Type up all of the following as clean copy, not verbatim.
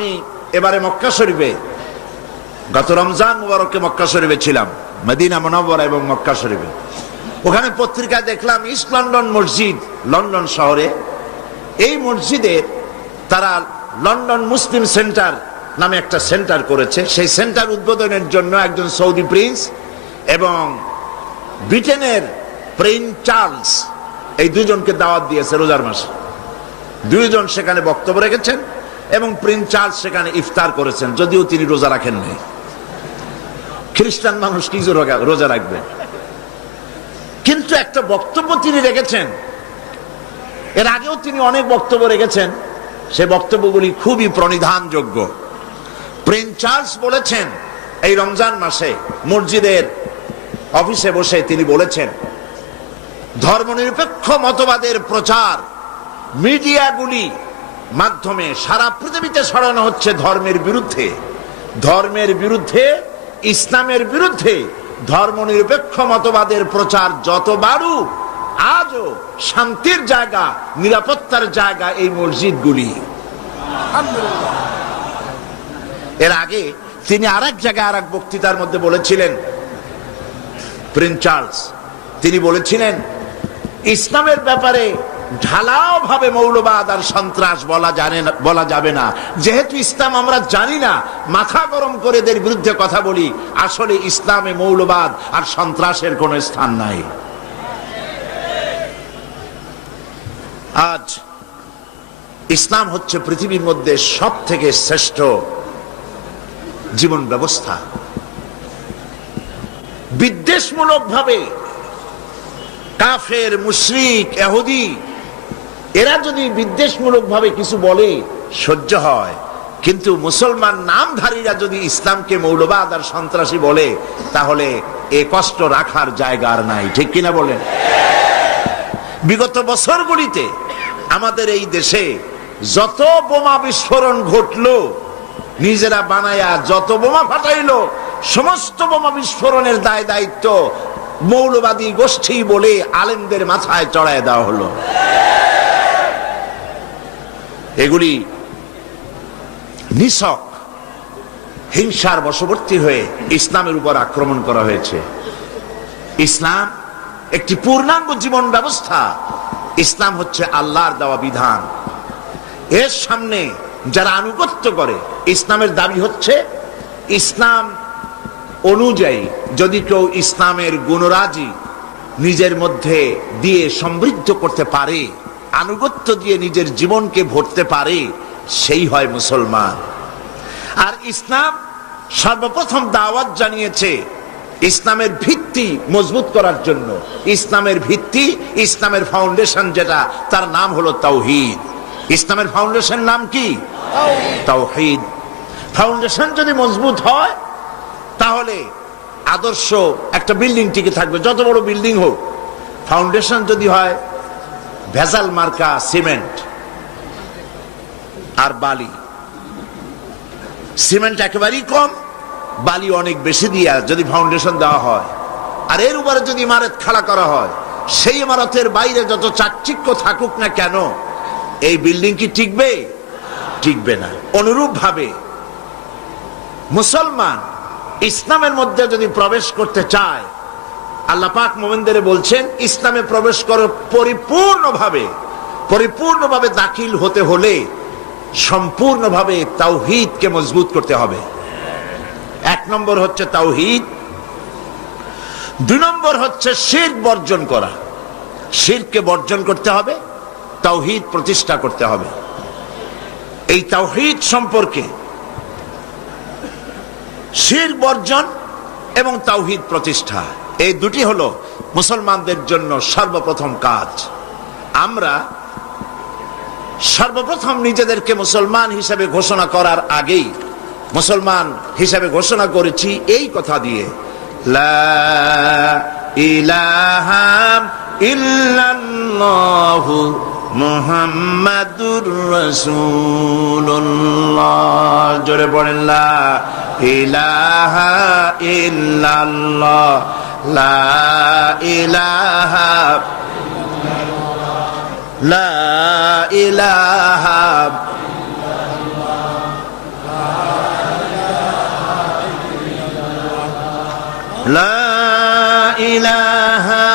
আমি এবারে মক্কা শরীফে গত রমজান মুবারকে মক্কা শরীফে ছিলাম, মদিনা মুনাওয়ারা এবং মক্কা শরীফে। ওখানে পত্রিকায় দেখলাম ইস্ট লন্ডন মসজিদ, লন্ডন শহরে, এই মসজিদের তারা লন্ডন মুসলিম সেন্টার নামে একটা সেন্টার করেছে। সেই সেন্টার উদ্বোধনের জন্য একজন সৌদি প্রিন্স এবং ব্রিটেনের প্রিন্স চার্লস, এই দুজনকে দাওয়াত দিয়েছে রোজার মাসে। দুইজন সেখানে বক্তব্য রেখেছেন এবং প্রিন্স চার্লস সেখানে ইফতার করেছেন, যদিও তিনি রোজা রাখেন নাই। খ্রিস্টান মানুষ কি রোজা রাখবেন? কিন্তু একটা বক্তব্য তিনি রেখেছেন। এর আগেও তিনি অনেক বক্তব্য রেখেছেন, সে বক্তব্যগুলি খুবই প্রণিধানযোগ্য। প্রিন্স চার্লস বলেছেন, এই রমজান মাসে মসজিদের অফিসে বসে তিনি বলেছেন, ধর্মনিরপেক্ষ মতবাদের প্রচার মিডিয়াগুলি মাধ্যমে সারা পৃথিবীতে ছড়ানো হচ্ছে ধর্মের বিরুদ্ধে, ধর্মের বিরুদ্ধে, ইসলামের বিরুদ্ধে। ধর্মনিরপেক্ষ মতবাদের প্রচার যত বাড়ুক, আজও শান্তির জায়গা, নিরাপত্তার জায়গা এই মসজিদগুলি। এর আগে তিনি আরেক জায়গায় আরেক বক্তৃতার মধ্যে বলেছিলেন, প্রিন্স চার্লস তিনি বলেছিলেন, ইসলামের ব্যাপারে ঢালাও ভাবে মৌলবাদ আর সন্ত্রাস বলা যাবে না। যেহেতু ইসলাম আমরা জানি না, মাথা গরম করে এদের বিরুদ্ধে কথা বলি। আসলে ইসলামে মৌলবাদ আর সন্ত্রাসের কোনো স্থান নাই। আজ ইসলাম হচ্ছে পৃথিবীর মধ্যে সব থেকে শ্রেষ্ঠ জীবন ব্যবস্থা। বিদ্বেষমূলক ভাবে কাফের, মুশরিক, ইহুদি এরা যদি বিদ্বেষমূলক ভাবে কিছু বলে সহ্য হয়, কিন্তু মুসলমান নামধারীরা যদি ইসলামকে মৌলবাদ আর সন্ত্রাসী বলে, তাহলে এ কষ্ট রাখার জায়গা আর নাই। ঠিক কিনা বলেন? বিগত বছরগুলিতে আমাদের এই দেশে যত বোমা বিস্ফোরণ ঘটলো, নিজেরা বানায়া যত বোমা ফাটাইলো, সমস্ত বোমা বিস্ফোরণের দায় দায়িত্ব মৌলবাদী গোষ্ঠী বলে আলেমদের মাথায় চড়ায় দেওয়া হলো। এগুলি নিছক হিংসার বশবর্তী হয়ে ইসলামের উপর আক্রমণ করা হয়েছে। ইসলাম একটি পূর্ণাঙ্গ জীবন ব্যবস্থা। ইসলাম হচ্ছে আল্লাহর দেওয়া বিধান। এর সামনে যারা আনুগত্য করে, ইসলামের দাবি হচ্ছে, ইসলাম অনুযায়ী যদি কেউ ইসলামের গুণরাজি নিজের মধ্যে দিয়ে সমৃদ্ধ করতে পারে, আনুগত্য দিয়ে নিজের জীবনকে ভরতে পারে, সেই হয় মুসলমান। আর ইসলাম সর্বপ্রথম দাওয়াত জানিয়েছে ইসলামের ভিত্তি মজবুত করার জন্য। ইসলামের ভিত্তি, ইসলামের ফাউন্ডেশন যেটা, তার নাম হলো তাওহীদ। ইসলামের ফাউন্ডেশন নাম কি? তাওহীদ। ফাউন্ডেশন যদি মজবুত হয়, তাহলে আদর্শ একটা বিল্ডিং টিকে থাকবে, যত বড় বিল্ডিং হোক। ফাউন্ডেশন যদি হয় ভেজাল মার্কা সিমেন্ট আর বালি, সিমেন্ট একেবারেই কম, বালি অনেক বেশি দিয়ে যদি ফাউন্ডেশন দেওয়া হয়, আর এর উপরে যদি ইমারত খাড়া করা হয়, সেই ইমারতের বাইরে যত চাকচিক্য থাকুক না কেন, এই বিল্ডিং কি টিকবে? টিকবে না। অনুরূপ ভাবে মুসলমান ইসলামের মধ্যে যদি প্রবেশ করতে চায়, আল্লাহ পাক মুমিনদের বলছেন, ইসলামে প্রবেশ করো পরিপূর্ণভাবে দাখিল হতে হলে সম্পূর্ণভাবে তাওহীদকে মজবুত করতে হবে। এক নম্বর হচ্ছে তাওহীদ, দুই নম্বর হচ্ছে শিরক বর্জন করা। শিরককে বর্জন করতে হবে, তাওহীদ প্রতিষ্ঠা করতে হবে। এই তাওহীদ সম্পর্কে, শিরক বর্জন এবং তাওহীদ প্রতিষ্ঠা, এই দুটি হলো মুসলমানদের জন্য সর্বপ্রথম কাজ। আমরা সর্বপ্রথম নিজেদেরকে মুসলমান হিসেবে ঘোষণা করার আগেই মুসলমান হিসেবে ঘোষণা করেছি এই কথা দিয়ে, লা ইলাহা ইল্লাল্লাহু মুহাম্মাদুর রাসূলুল্লাহ। জোরে পড়েন, লা ইলাহা ইল্লাল্লাহ, লা ইলাহা, লা ইলাহা লা ইলাহা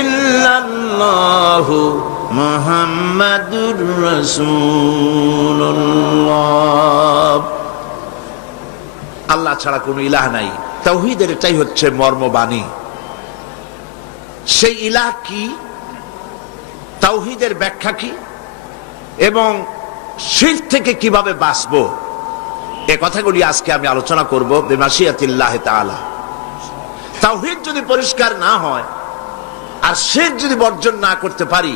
ইল্লাল্লাহু মুহাম্মাদুর রাসূলুল্লাহ। আল্লাহ ছাড়া কোনো ইলাহ নাই। তাওহীদের এটাই হচ্ছে মর্মবাণী। সেই ইলাহ কি, তাওহীদের ব্যাখ্যা কি, এবং শিরক থেকে কিভাবে বাঁচবো, এ কথাগুলি আজকে আমি আলোচনা করব বিমাশিয়াতিল্লাহ তাআলা। তাওহীদ যদি পরিষ্কার না হয় আর শিরক যদি বর্জন না করতে পারি,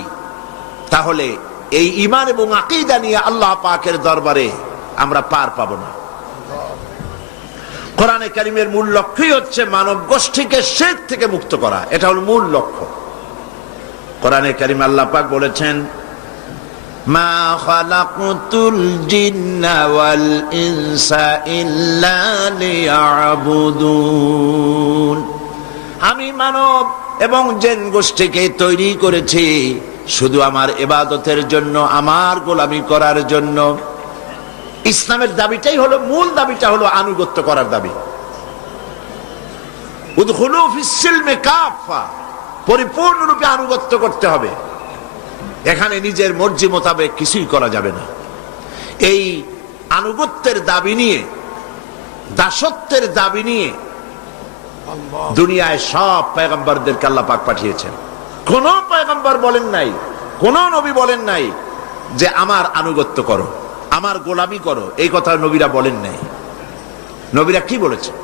তাহলে এই ঈমান এবং আকীদা নিয়ে আল্লাহ পাকের দরবারে আমরা পার পাবো না। কোরআনে কারীমের মূল লক্ষ্যই হচ্ছে মানব গোষ্ঠীকে শিরক থেকে মুক্ত করা। এটা হলো মূল লক্ষ্য। কোরআনে কারীম আল্লাহ পাক বলেছেন, মা খালাকতুল জিন্না ওয়াল ইনসা ইল্লা লিয়াবুদুন। আমি মানব এবং জিন গোষ্ঠীকে তৈরি করেছি শুধু আমার ইবাদতের জন্য, আমার গোলামি করার জন্য। ইসলামের দাবিটাই হলো, মূল দাবিটা হলো আনুগত্য করার দাবি। উদখুলু ফিস সিলমি কাফা, পরিপূর্ণরূপে আনুগত্য করতে হবে। এখানে নিজের মর্জি মোতাবেক কিছুই করা যাবে না। এই আনুগত্যের দাবি নিয়ে, দাসত্বের দাবি নিয়ে দুনিয়ায় সব পয়গম্বরদেরকে আল্লাহ পাক পাঠিয়েছেন। কোন পয়গম্বর বলেন নাই, কোন নবী বলেন নাই যে আমার আনুগত্য করো, আমার গোলামি করো। এই কথা নবীরা বলেন নাই। নবীরা কি বলেছেন?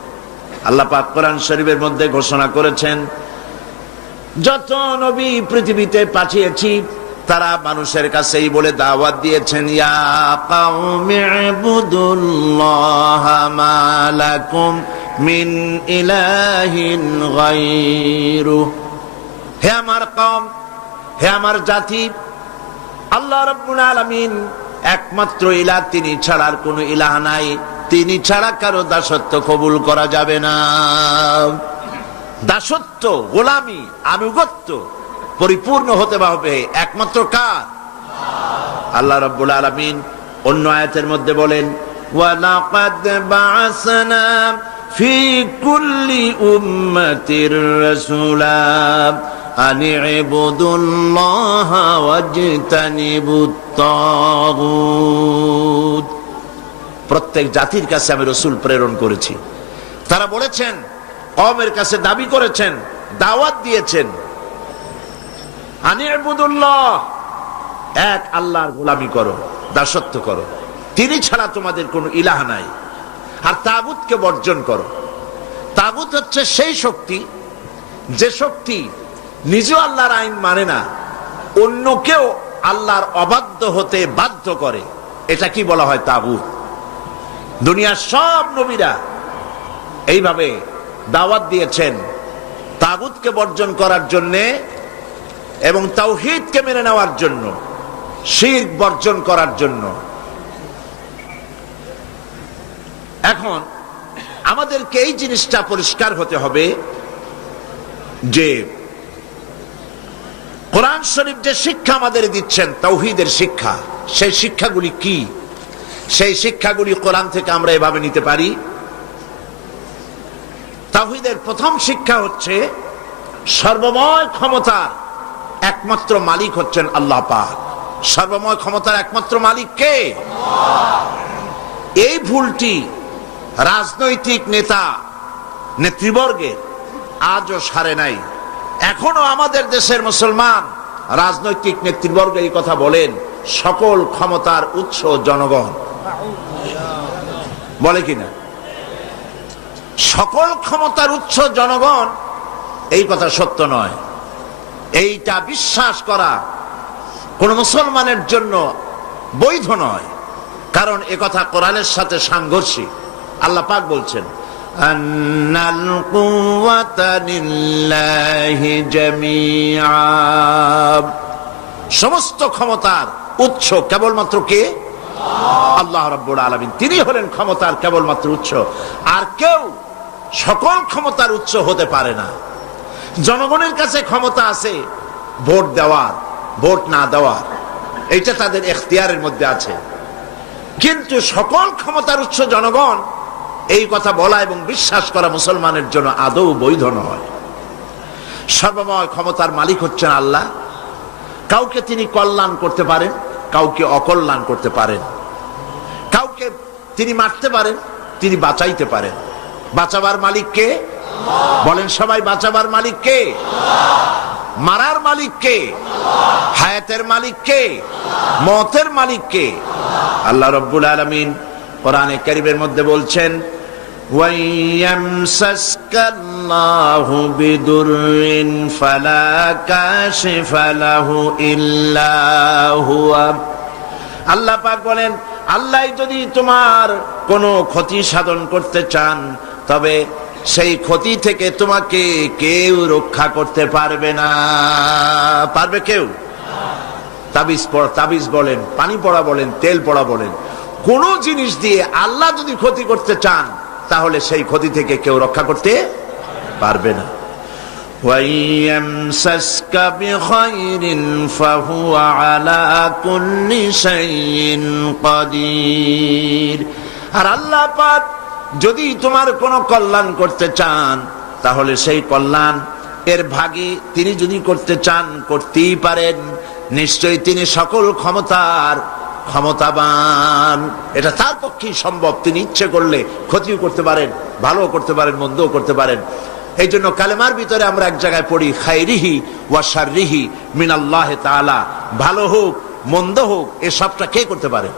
আল্লাহ পাক কোরআন শরীফের মধ্যে ঘোষণা করেছেন, যত নবী পৃথিবীতে পাঠিয়েছি তারা মানুষের কাছেই বলে দাওয়াত দিয়েছেন, ইয়া কাওমি ইবুদুল্লাহ মা লাকুম মিন ইলাহিন গায়রু। হে আমার কওম, হে আমার জাতি, আল্লাহ রাব্বুল আলামিন একমাত্র ইলাহ, তিনি ছাড়া আর কোনো ইলাহ নাই। তিনি ছাড়া কারো দাসত্ব কবুল করা যাবে না। দাসত্ব, গোলামি, আনুগত্য পরিপূর্ণ হতে হবে একমাত্র কার? আল্লাহ রাব্বুল আলামিন অন্য আয়াতের মধ্যে বলেন, ওয়ালাকাদ বা'আসনা ফি কুল্লি উম্মাতির রাসূলা আন ইবুদুল্লাহ ওয়াজতানিবুত তাগুত। প্রত্যেক জাতির কাছে আমি রাসূল প্রেরণ করেছি। তারা বলেছেন, কওমের কাছে দাবি করেছেন, দাওয়াত দিয়েছেন, আন ইবুদুল্লাহ, এক আল্লাহর গোলামি করো, দাসত্ব করো, তিনি ছাড়া তোমাদের কোনো ইলাহ নাই। আর তাগুতকে বর্জন করো। তাগুত হচ্ছে সেই শক্তি, যে শক্তি নিজেও আল্লাহর আইন মানে না, অন্যকেও আল্লাহর অবাধ্য হতে বাধ্য করে। এটা কি বলা হয়? তাগুত। দুনিয়ার সব নবীরা এইভাবে দাওয়াত দিয়েছেন তাগুতকে বর্জন করার জন্য এবং তাওহীদকে মেনে নেওয়ার জন্য, শিরক বর্জন করার জন্য। এখন আমাদেরকে এই জিনিসটা পরিষ্কার হতে হবে যে কোরআন শরীফ যে শিক্ষা আমাদের দিচ্ছেন, তাওহীদের শিক্ষা, সেই শিক্ষাগুলি কি? সেই শিক্ষাগুলি কোরআন থেকে আমরা এভাবে নিতে পারি। তাওহীদের প্রথম শিক্ষা হচ্ছে সর্বময় ক্ষমতার একমাত্র মালিক হচ্ছেন আল্লাহ পাক। সর্বময় ক্ষমতার একমাত্র মালিক কে? এই ভুলটি রাজনৈতিক নেতা নেতৃবর্গের আজও সারে নাই। এখনো আমাদের দেশের মুসলমান রাজনৈতিক নেতৃবর্গ এই কথা বলেন, সকল ক্ষমতার উৎস জনগণ। বলে কিনা? সকল ক্ষমতার উৎস জনগণ, এই কথা সত্য নয়। এইটা বিশ্বাস করা কোন মুসলমানের জন্য বৈধ নয়, কারণ একথা কোরআনের সাথে সাংঘর্ষিক। আল্লাহ পাক বলছেন, আন্নাল কুওয়াতা লিল্লাহি জামিআ, সমস্ত ক্ষমতার উৎস কেবলমাত্র কে? আল্লাহ রাব্বুল আলামিন। তিনি হলেন ক্ষমতার কেবলমাত্র উৎস। আর কেউ সকল ক্ষমতার উৎস হতে পারে না। জনগণের কাছে ক্ষমতা আছে ভোট দেওয়ার, ভোট না দেওয়ার, এইটা তাদের এখতিয়ারের মধ্যে আছে। কিন্তু সকল ক্ষমতার উৎস জনগণ, এই কথা বলা এবং বিশ্বাস করা মুসলমানের জন্য আদৌ বৈধ নয়। সর্বময় ক্ষমতার মালিক হচ্ছেন আল্লাহ। কাউকে তিনি কল্যাণ করতে পারেন, কাউকে অকল্যাণ করতে পারেন। কাউকে তিনি মারতে পারেন, তিনি বাঁচাইতে পারেন। বাঁচাবার মালিক কে? বলেন সবাই, বাঁচাবার মালিক কে? মারার মালিক কে? হায়াতের মালিক কে? মওতের মালিক কে? আল্লাহ রাব্বুল আলামিন কোরআনে কারীমের মধ্যে বলছেন, ওয়ায়ামসাসকাল্লাহু বিদুররিন ফালা কাশিফা লাহু ইল্লা হুয়া। আল্লাহ পাক বলেন, আল্লাহ যদি তোমার কোনো ক্ষতি সাধন করতে চান, তবে সেই ক্ষতি থেকে তোমাকে কেউ রক্ষা করতে পারবে না। পারবে কেউ? তাবিজ বলেন, পানি পড়া বলেন, তেল পড়া বলেন, কোন জিনিস দিয়ে আল্লাহ যদি ক্ষতি করতে চান, তাহলে সেই ক্ষতি থেকে কেউ রক্ষা করতে পারবে না। ওয়ায়ামসাসকা বিখাইরিন ফাহুয়া আলা কুল্লি শাইইন কাদির। আর আল্লাহ পাক যদি তোমার কোনো কল্যাণ করতে চান, তাহলে সেই কল্যাণ এর ভাগী তিনি যদি করতে চান, করতেই পারেন। নিশ্চয়ই তিনি সকল ক্ষমতাবান। এটা তার পক্ষেই সম্ভব। তিনি ইচ্ছে করলে ক্ষতিও করতে পারেন, ভালো করতে পারেন, মন্দও করতে পারেন। এই জন্য কালেমার ভিতরে আমরা এক জায়গায় পড়ি, খাইরিহি ওয়া শাররিহি মিনাল্লাহি তাআলা। ভালো হোক মন্দ হোক, এ সবটা কে করতে পারে?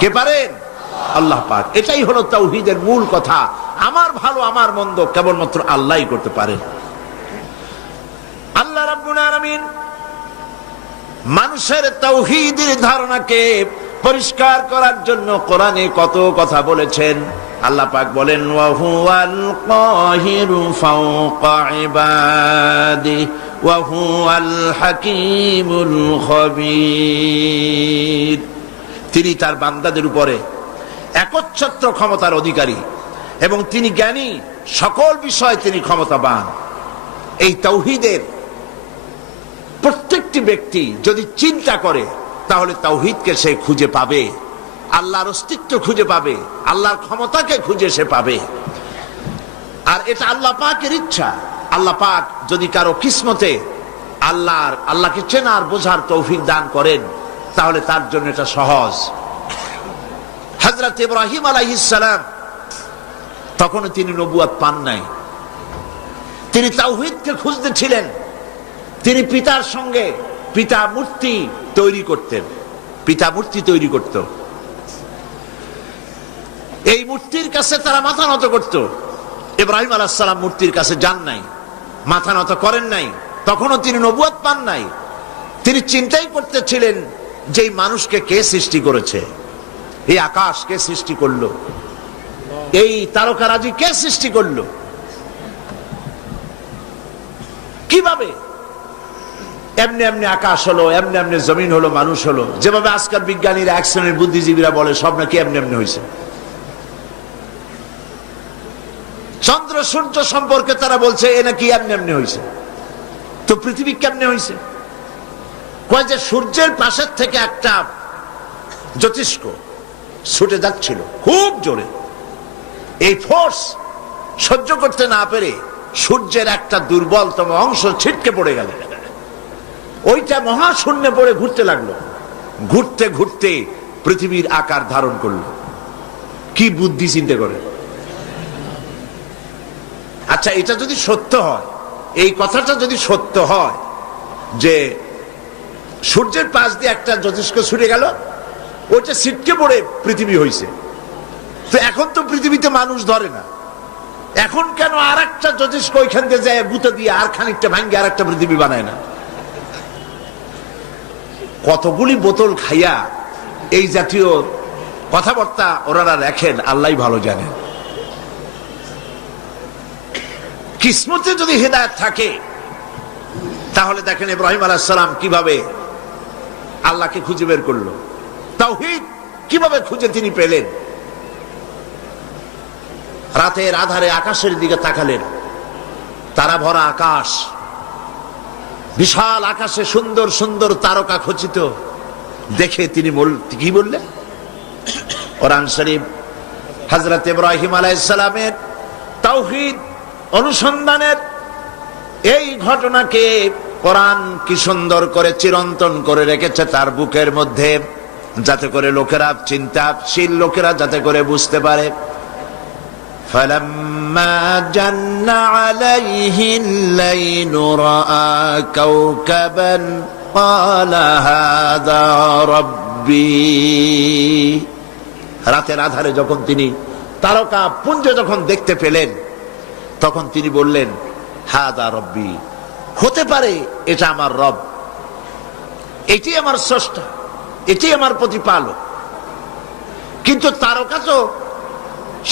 কে পারেন? আল্লাহ পাক। এটাই হলো তাওহীদের মূল কথা। আমার ভালো আমার মন্দ কেবলমাত্র আল্লাহই করতে পারেন। আল্লাহ রাব্বুল আলামিন মানুষের তাওহীদের ধারণাকে পরিষ্কার করার জন্য কোরআনে কত কথা বলেছেন। আল্লাহ পাক বলেন, ওয়া হুয়াল কাহিরু ফাওকা ইবাদিহি ওয়া হুয়াল হাকীমুল খাবীর। তিনি তার বান্দাদের উপরে একচ্ছত্র ক্ষমতার অধিকারী এবং তিনি জ্ঞানী, সকল বিষয়ে তিনি ক্ষমতাবান। এই তাওহীদের প্রত্যেকটি ব্যক্তি যদি চিন্তা করে, তাহলে তাওহীদকে সে খুঁজে পাবে, আল্লাহর অস্তিত্ব খুঁজে পাবে, আল্লাহর ক্ষমতাকে খুঁজে সে পাবে। আর এটা আল্লাহ পাকের ইচ্ছা। আল্লাহ পাক যদি কারো কিসমতে আল্লাহকে চেনার বোঝার তৌফিক দান করেন, তাহলে তার জন্য এটা সহজ। হযরত ইব্রাহিম আলাইহিস সালাম তখনও তিনি নবুয়ত পান নাই, তিনি তাওহীদকে খুঁজতেছিলেন। তিনি পিতার সঙ্গে পিতা মূর্তি তৈরি করতেন, পিতা মূর্তি তৈরি করত, এই মূর্তির কাছে তারা মাথা নত করত। ইব্রাহিম আলাইহিস সালাম মূর্তির কাছে যান নাই, মাথা নত করেন নাই, তখনও তিনি নবুয়ত পান নাই। তিনি চিন্তাই করতেছিলেন যে এই মানুষকে কে সৃষ্টি করেছে, এই আকাশ কে সৃষ্টি করলো, এই তারকারাজি কে সৃষ্টি করলো, কিভাবে এমনি এমনি আকাশ হলো, এমনি এমনি জমিন হলো, মানুষ হলো। যেভাবে আজকাল বিজ্ঞানীরা, এক শ্রেণীর বুদ্ধিজীবীরা বলে সব নাকি এমনি এমনি হয়েছে। চন্দ্র সূর্য সম্পর্কে তারা বলছে এ নাকি এমনি এমনি হয়েছে। তো পৃথিবী কেমনে হয়েছে? কয় যে সূর্যের পাশের থেকে একটা জ্যোতিষ্ক ছুটে যাচ্ছিল খুব জোরে। এই ফোর্স সহ্য করতে না পেরে সূর্যের একটা দুর্বলতম অংশ ছিটকে পড়ে গেল। ওইটা মহাশূন্যে পড়ে ঘুরতে লাগলো। ঘুরতে ঘুরতে পৃথিবীর আকার ধারণ করলো। কি বুদ্ধি চিন্তা করে! আচ্ছা, এটা যদি সত্য হয়, এই কথাটা যদি সত্য হয় যে সূর্যের পাশ দিয়ে একটা জ্যোতিষ্ক ছুটে গেল, ওইটা ছিটকে পড়ে পৃথিবী হয়েছে, তো এখন তো পৃথিবীতে মানুষ ধরে না। এখন কেন আর একটা জ্যোতিষ্ক ওইখান থেকে যায় গুঁতো দিয়ে আর খানিকটা ভাঙ্গে আর একটা পৃথিবী বানায় না? কতগুলি বোতল খাইয়া এই জাতীয় কথাবার্তা ওনারা রাখেন, আল্লাহ ভালো জানেন। কিসমতে যদি হিদায়াত থাকে, তাহলে দেখেন ইব্রাহিম আলাইহিস সালাম কিভাবে আল্লাহকে খুঁজে বের করলো, তাওহীদ কিভাবে খুঁজে তিনি পেলেন। রাতের আধারে আকাশের দিকে তাকালেন, তারা ভরা আকাশ, বিশাল আকাশে সুন্দর সুন্দর তারকা খচিত দেখে তিনি কি বললেন? কোরআন শরীফ হযরত ইব্রাহিম আলাইহিস সালামের তাওহীদ অনুসন্ধানের এই ঘটনাকে কোরআন কি সুন্দর করে চিরন্তন করে রেখেছে তার বুকের মধ্যে, যাতে করে লোকেরা, চিন্তাশীল লোকেরা যাতে করে বুঝতে পারে। فَلَمَّا جَنَّ عَلَيْهِ اللَّيْلُ رَأَى كَوْكَبًا قَالَ هَذَا رَبِّي। রাতের আধারে যখন তিনি তারকা পুঞ্জ যখন দেখতে পেলেন, তখন তিনি বললেন, হাদা রব্বি, হতে পারে এটা আমার রব, এটি আমার স্রষ্টা, এটি আমার প্রতিপালক। কিন্তু তারকা তো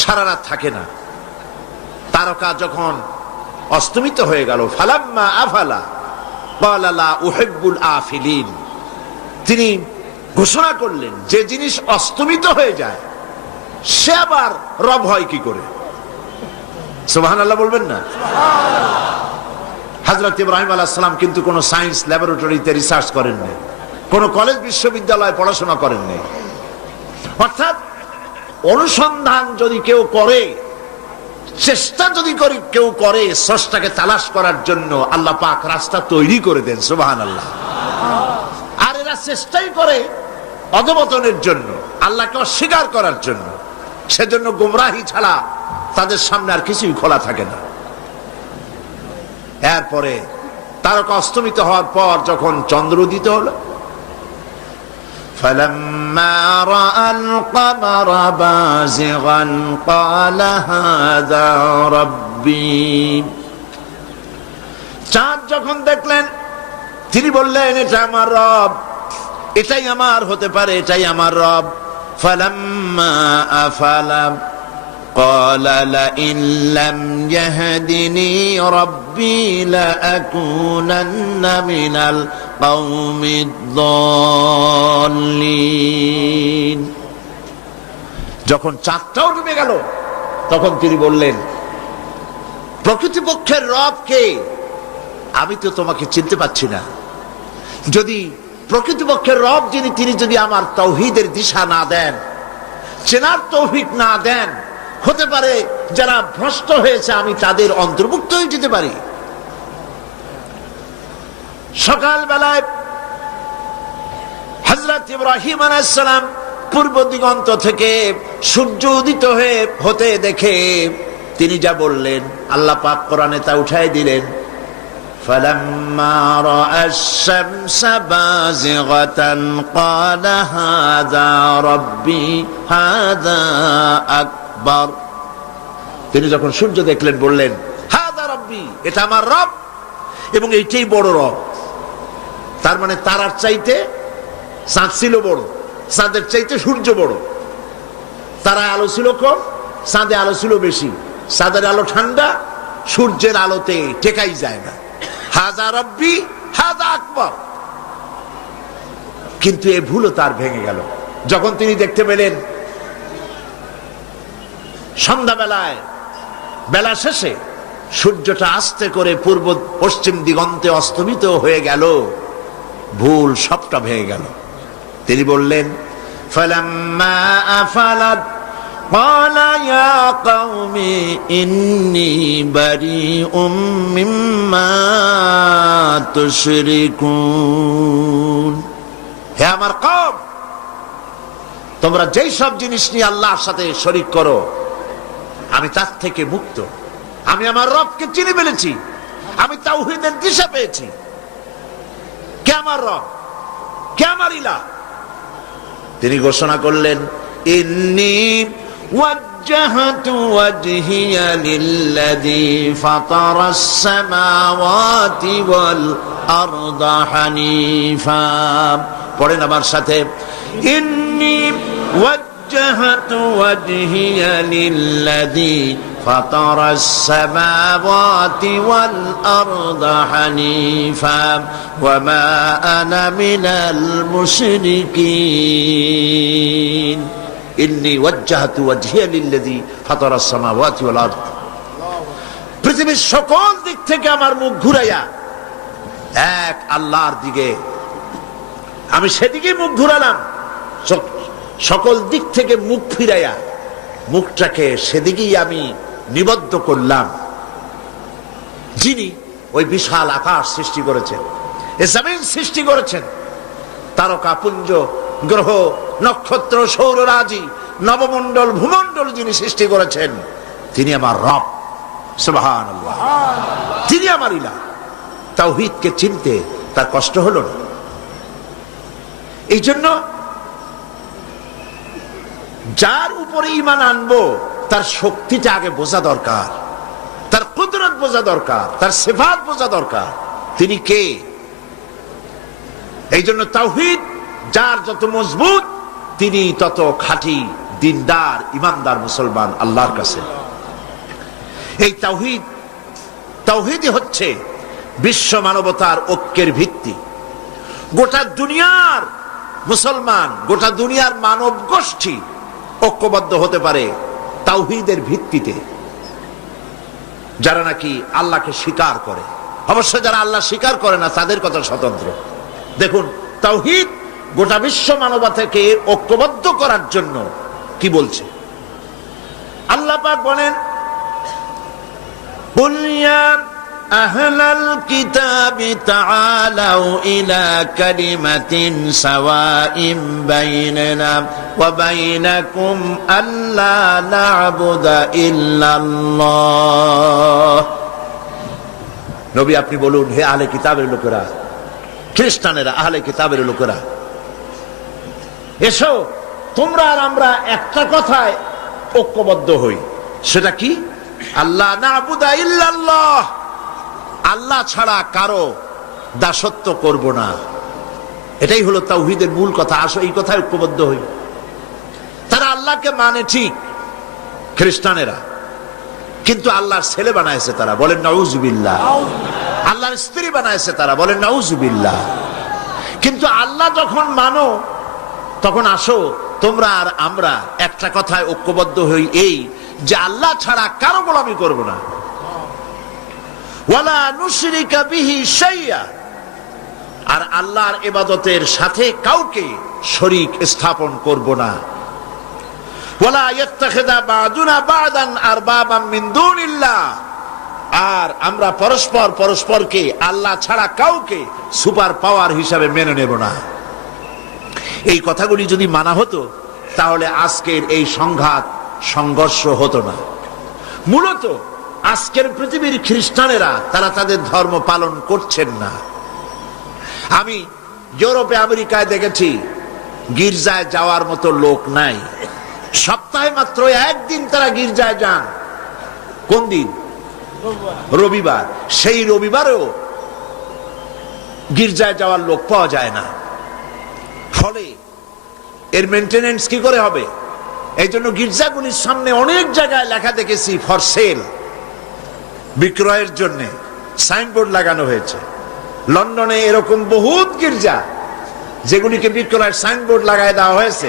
সারা রাত থাকে না। তারকা যখন অস্তমিত হয়ে গেল, ফালাম্মা আফালা ক্বালা লা উহিব্বুল আফিলিন, তিনি ঘোষণা করলেন যে জিনিস অস্তমিত হয়ে যায় সে আবার রব হয় কি করে? সুবহানাল্লাহ বলবেন না? হযরত ইব্রাহিম আলাইহিস সালাম কিন্তু কোন সায়েন্স ল্যাবরেটরিতে রিসার্চ করেন নাই, কোন কলেজ বিশ্ববিদ্যালয়ে পড়াশোনা করেন নাই। অর্থাৎ অনুসন্ধান যদি কেউ করে, চেষ্টা যদি কেউ করে স্রষ্টাকে তালাশ করার জন্য, আল্লাহ পাক রাস্তা তৈরি করে দেন। সুবহানাল্লাহ। আর এরা চেষ্টাই করে অধঃপতনের জন্য, আল্লাহকে অস্বীকার করার জন্য। সেজন্য গোমরাহি ছাড়া তাদের সামনে আর কিছুই খোলা থাকে না। এরপরে তারকা অস্তমিত হওয়ার পর যখন চন্দ্র উদিত হলো, فَلَمَّا رَأَى الْقَمَرَ بَازِغًا قَالَ هَذَا رَبِّي। চাঁদ যখন দেখলেন তিনি বললেন, এটা আমার রব, এটাই আমার হতে পারে, এটাই আমার রব। فَلَمَّا أَفَلَ قَالَ لَئِن لَّمْ يَهْدِنِي رَبِّي لَأَكُونَنَّ مِنَ الْقَوْمِ الضَّالِّينَ। যখন চাঁদটাও ডুবে গেল তখন তিনি বললেন, প্রকৃতপক্ষের রব কে? আমি তো তোমাকে চিনতে পারছি না। যদি প্রকৃতপক্ষের রব যিনি, তিনি যদি আমার তাওহীদের দিশা না দেন, চেনার তৌফিক না দেন, হতে পারে যারা ভ্রষ্ট হয়েছে আমি তাদের অন্তর্ভুক্ত হয়ে যেতে পারি। সকালবেলায় হযরত ইব্রাহিম আলাইহিস সালাম পূর্ব দিগন্ত থেকে সূর্য উদিত হতে দেখে তিনি যা বললেন, আল্লাহ পাক কোরআনে তা উঠায় দিলেন। فَلَمَّا رَأَى الشَّمْسَ بَازِغَةً قَالَ هَذَا رَبِّي هَذَا أَكْبَرُ। তিনি যখন সূর্য দেখলেন বললেন, হাদা রব্বি, এটা আমার রব এবং এইটাই বড় রব। তার মানে তারার চাইতে চাঁদ ছিল বড়, চাঁদের চাইতে সূর্য বড়। তারায় আলো ছিল কম, চাঁদে আলো ছিল বেশি। চাঁদের আলো ঠান্ডা, সূর্যের আলোতে টেকাই যায় না। হাজা রব্বি হাজা আকবার। কিন্তু এই ভুলও তার ভেঙে গেল যখন তিনি দেখতে পেলেন সন্ধ্যাবেলায়, বেলা শেষে সূর্যটা আস্তে করে পূর্ব পশ্চিম দিগন্তে অস্তমিত হয়ে গেল। ভুল সবটা ভেঙে গেল। তিনি বললেন, ফালাম্মা আফালাত قال يا قوم إني بريء مما تشركون। হে আমার কওম, তোমরা যেই সব জিনিস নিয়ে আল্লাহর সাথে শরীক করো আমি তার থেকে মুক্ত। আমি আমার রবকে চিনে ফেলেছি, আমি তাওহীদের দিশা পেয়েছি। কে আমার রব, কে আমার ইলাহ? তিনি ঘোষণা করলেন, ইন্নী وجهت وجهي للذي فطر السماوات والأرض حنيفا। পড়েন আমার সাথে, إني وجهت وجهي للذي فطر السماوات والأرض حنيفا وما أنا من المشركين। ইন্নী ওয়াজ্জাহতু ওয়াজহিয়া লিল্লাযী ফাতারাস সামাওয়াতি ওয়াল আরদ। পৃথিবীর সকল দিক থেকে আমার মুখ ঘুরাইয়া এক আল্লাহর দিকে আমি সেদিকে মুখ ঘুরালাম। সকল দিক থেকে মুখ ফিরাইয়া মুখটাকে সেদিকেই আমি নিবদ্ধ করলাম, যিনি ওই বিশাল আকাশ সৃষ্টি করেছেন, এ জমিন সৃষ্টি করেছেন, তারকা পুঞ্জ, গ্রহ, নক্ষত্র, সৌররাজি, নবমণ্ডল, ভূমণ্ডল যিনি সৃষ্টি করেছেন, তিনি আমার রব। সুবহানাল্লাহ, তিনি আমার ইলাহ। তাওহীদকে চিনতে তার কষ্ট হলো না। এই জন্য যার উপরে ঈমান আনবো তার শক্তিটা আগে বোঝা দরকার, তার কুদরত বোঝা দরকার, তার সিফাত বোঝা দরকার, তিনি কে। এই জন্য তাওহীদ যার যত মজবুত, তিনি তত খাঁটি দিনদার ইমানদার মুসলমান আল্লাহর কাছে। এই তাওহীদই হচ্ছে বিশ্ব মানবতার ঐক্যের ভিত্তি। গোটা দুনিয়ার মুসলমান, গোটা দুনিয়ার মানব গোষ্ঠী ঐক্যবদ্ধ হতে পারে তাওহীদের ভিত্তিতে, যারা নাকি আল্লাহকে স্বীকার করে। অবশ্য যারা আল্লাহ স্বীকার করে না তাদের কথা স্বতন্ত্র। দেখুন, তাওহীদ গোটা বিশ্ব মানবতাকে ঐক্যবদ্ধ করার জন্য কি বলছে। আল্লাহ পাক বলেন, কুল ইয়া আহলাল কিতাবি তাআলাউ ইলা কালিমাতিন সাওয়াইন বাইনানা ওয়া বাইনাকুম আল্লা না'বুদা ইল্লাল্লাহ। নবী আপনি বলুন, হে আহলে কিতাবের লোকেরা, খ্রিস্টানেরা, আহলে কিতাবের লোকেরা, এসো তোমরা আর আমরা একটা কথায় ঐক্যবদ্ধ হই। সেটা কি? আল্লাহ না'বুদা ইল্লাল্লাহ, আল্লাহ ছাড়া কারো দাসত্ব করব না। এটাই হলো তাওহীদের মূল কথা। আসো এই কথায় ঐক্যবদ্ধ হই। তারা আল্লাহকে মানে ঠিক, খ্রিস্টানেরা, কিন্তু আল্লাহর ছেলে বানাইছে তারা, বলেন নাউজুবিল্লাহ। আল্লাহর স্ত্রী বানাইছে তারা, বলেন নাউজুবিল্লাহ। কিন্তু আল্লাহ যখন মানো, তখন আসো তোমরা আর আমরা একটা কথায় ঐক্যবদ্ধ হই, এই যে আল্লাহ ছাড়া কারো গোলামি করব না। ওয়ালা নুশরিকা বিহি শাইয়া, আর আল্লাহর ইবাদতের সাথে কাউকে শরীক স্থাপন করব না। ওয়ালা ইয়াত্তাখিযা বা'দুনা বা'দান আরবাবাম মিন দুনিল্লাহ, আর আমরা পরস্পর পরস্পরকে আল্লাহ ছাড়া কাউকে সুপার পাওয়ার হিসাবে মেনে নেব না। এই কথাগুলি যদি মানা হতো, তাহলে আজকের এই সংঘাত সংঘর্ষ হতো না। মূলত আজকের পৃথিবীর খ্রিস্টানেরা তারা তাদের ধর্ম পালন করছেন না। আমি ইউরোপে, আমেরিকায় দেখেছি গির্জায় যাওয়ার মতো লোক নাই। সপ্তাহে মাত্র একদিন তারা গির্জায় যান। কোন দিন? রবিবার। সেই রবিবারেও গির্জায় যাওয়ার লোক পাওয়া যায় না। ফলে এর মেইনটেনেন্স কি করে হবে? এই জন্য গির্জাগুলির সামনে অনেক জায়গায় লেখা দেখেছি, ফর সেল, বিক্রয়ের জন্য সাইনবোর্ড লাগানো হয়েছে। লন্ডনে এরকম বহুত গির্জা যেগুলিকে বিক্রয়ের সাইনবোর্ড লাগায় দেওয়া হয়েছে।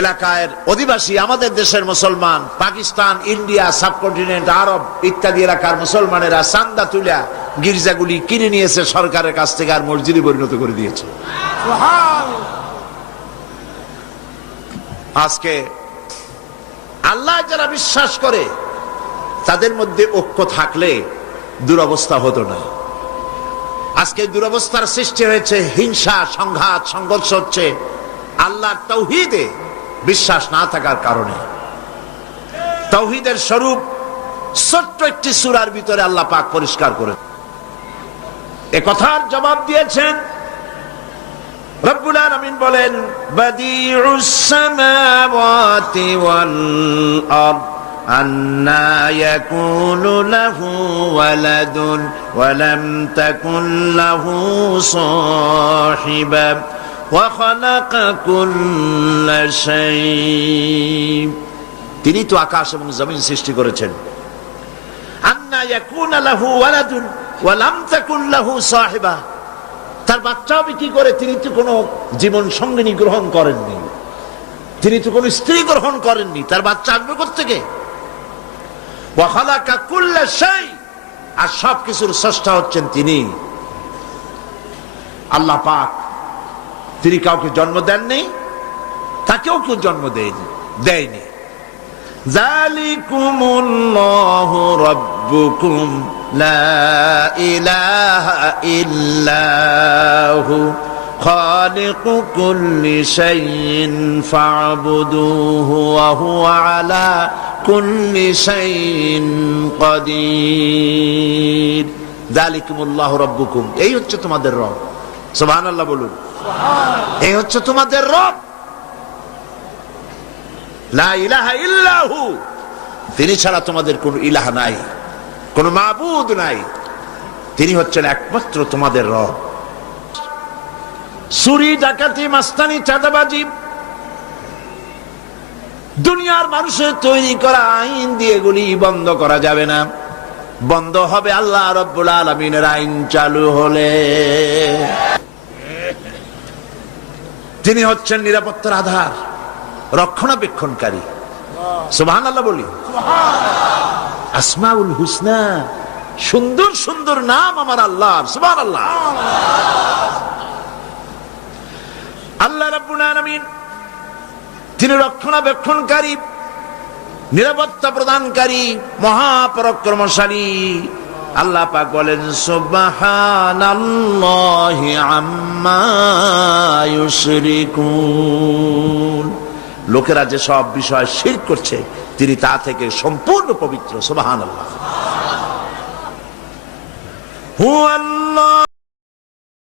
এলাকার অধিবাসী, আমাদের দেশের মুসলমান, পাকিস্তান, ইন্ডিয়া, সাবকন্টিনেন্ট, আরব ইত্যাদি এলাকার মুসলমানেরা চান্দা তুলে গির্জাগুলি কিনে নিয়েছে সরকারের কাছ থেকে, আর মসজিদে পরিণত করে দিয়েছে। আজকে আল্লাহ যারা বিশ্বাস করে তাদের মধ্যে ঐক্য থাকলে দুরবস্থা হতো না। আজকে দুরবস্থার সৃষ্টি হয়েছে, হিংসা, সংঘাত, সংঘর্ষ হচ্ছে আল্লাহর তাওহীদে বিশ্বাস না থাকার কারণে। তাওহীদের স্বরূপ ছোট্ট একটি সূরার ভিতরে আল্লাহ পাক পরিষ্কার করে এ কথার জবাব দিয়েছেন। রব্বুল আলামিন বলেন, বাদিউস সামাওয়াতি ওয়াল আরদ আন্না ইয়াকুনু লাহু ওয়ালাদুন ওয়া লাম তাকুন লাহু সাহিবা ওয়া খালাকা কুল্লা শাই। তিনি তো আকাশ এবং জমিন সৃষ্টি করেছেন। আন্না ইয়াকুনু লাহু ওয়ালাদুন ওয়া লাম তাকুন লাহু সাহিবা, তার বাচ্চা হবে কি করে? তিনি তো কোনো জীবন সঙ্গিনী গ্রহণ করেননি, তিনি তো কোনো স্ত্রী গ্রহণ করেননি, তার বাচ্চা আসবে কোত্থেকে? ওয়া খালাকা কুল্লা শাই, আর সবকিছুর স্রষ্টা হচ্ছেন তিনি আল্লাহ পাক। তিনি কাউকে জন্ম দেননি, তাকেও কেউ জন্ম দেয়নি। যালিকুমুল্লাহু রাব্বুকুম লা ইলাহা ইল্লাহু খালিকু কুল্লি শাইইন ফা'বুদুহু ওয়া হুয়া আলা কুল্লি শাইইন কাদির। যালিকুমুল্লাহু রাব্বুকুম, এই হচ্ছে তোমাদের রব। সুবহানাল্লাহ বলুন। এই হচ্ছে তোমাদের রব। লা ইলাহা ইল্লাহু, তিনি ছাড়া তোমাদের কোন ইলাহ নাই, কোন মাবুদ নাই, তিনি হচ্ছেন একমাত্র তোমাদের রব। চুরি, ডাকাতি, মাস্তানি, চাঁদাবাজি দুনিয়ার মানুষের তৈরি করা আইন দিয়ে এগুলি বন্ধ করা যাবে না। বন্ধ হবে আল্লাহ রাব্বুল আলামিনের আইন চালু হলে। তিনি হচ্ছেন নিরাপত্তার আধার, রক্ষণাবেক্ষণকারী। সুবহানাল্লাহ বলি। আসমাউল হুসনা, সুন্দর সুন্দর নাম আমার আল্লাহর। সুবহানাল্লাহ। আল্লাহ রাব্বুল আলামিন তিনি রক্ষণাবেক্ষণকারী, নিরাপত্তা প্রদানকারী, মহাপরাক্রমশালী। আল্লাহ পাক বলেন সুবহানাল্লাহি আম্মা ইউশরিকুন। লোকেরা যে সব বিষয় শিরক করছে, তিনি তা থেকে সম্পূর্ণ পবিত্র। সুবহানাল্লাহ।